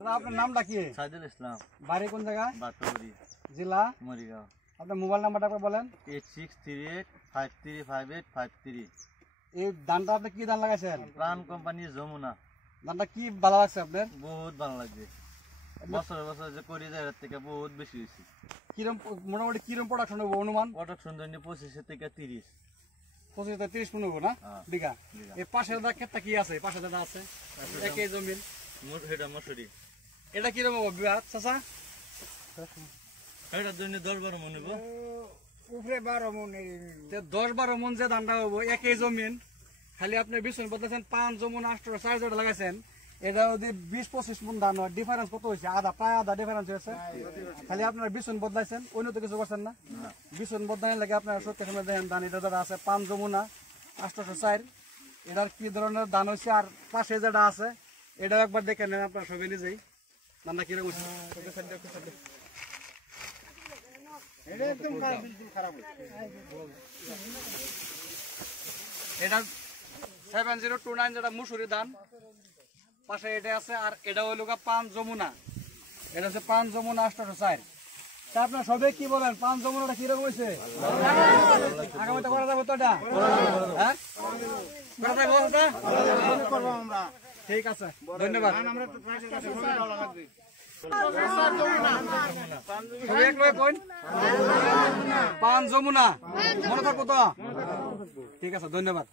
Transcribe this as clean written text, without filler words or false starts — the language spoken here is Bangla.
আপনার নামটা কি? সাইদুল ইসলাম। বাড়ি কোন জায়গায়? বাতুরি জেলা মরিগাঁও। আপনার মোবাইল নাম্বারটা একবার বলেন। 8638535853। এই ধানটা আপনি কি ধান লাগাইছেন? প্রাণ কোম্পানি যমুনা। ধানটা কি ভালো লাগছে আপনার? বহুত ভালো লাগছে, বছর বছর যে করি যায় এর থেকে বহুত বেশি হয়েছে। কিরম মোটামুটি কিরম প্রোডাকশন হবে অনুমান? প্রোডাকশন ধরে 25 থেকে 30। 25 থেকে 30 মন হবে না বিঘা? বিঘা। এই পাশে দাদা ক্ষেতটা কি আছে? পাশে দাদা আছে একই জমিন। এটা মসুরি। এটা কিরম হবে বিঘা চাচা? এটার জন্য 10-12 মন হইব। উপরে 12 মন। 10-12 মন যে ধানটা হবো একই জমিন, খালি আপনি বিছুন বদলাইছেন 5 জমুন 8 যেটা লাগাইছেন, এটা যদি 20-25 মন ধান হয়, ডিফারেন্স কত হয়েছে? প্রায় আধা ডিফারেন্স হয়েছে। খালি আপনার বিছুন বদলাইছেন, অন্য তো কিছু করছেন না। বিছুন বদলাই লাগে আপনার সত্যি সময় দেখেন ধান এটা যেটা আছে 5 যমুনা 804, এটার কি ধরনের ধান হয়েছে, আর পাশে যেটা আছে এটাও একবার দেখে নেন আপনার সবাই নিজেই ধানটা কিরকম হচ্ছে। এটা একদম বিলকুল খারাপ হচ্ছে। এটা 7029 যেটা মুসুরি ধান, পাশে এটা আছে, আর এটা হইল 5 যমুনা, এটা হচ্ছে 5 যমুনা 804। তা আপনার সবাই কি বলেন, 5 যমুনাটা কিরকম হয়েছে? আগামীতে করা যাবে তো এটা? হ্যাঁ করা যাবে ওটা? করবো আমরা। ঠিক আছে, ধন্যবাদ। আমরা তো প্রায় ভালো লাগবে। সবাই এক লয়ে কইন 5 যমুনা মনে থাকবো তো? ঠিক আছে, ধন্যবাদ।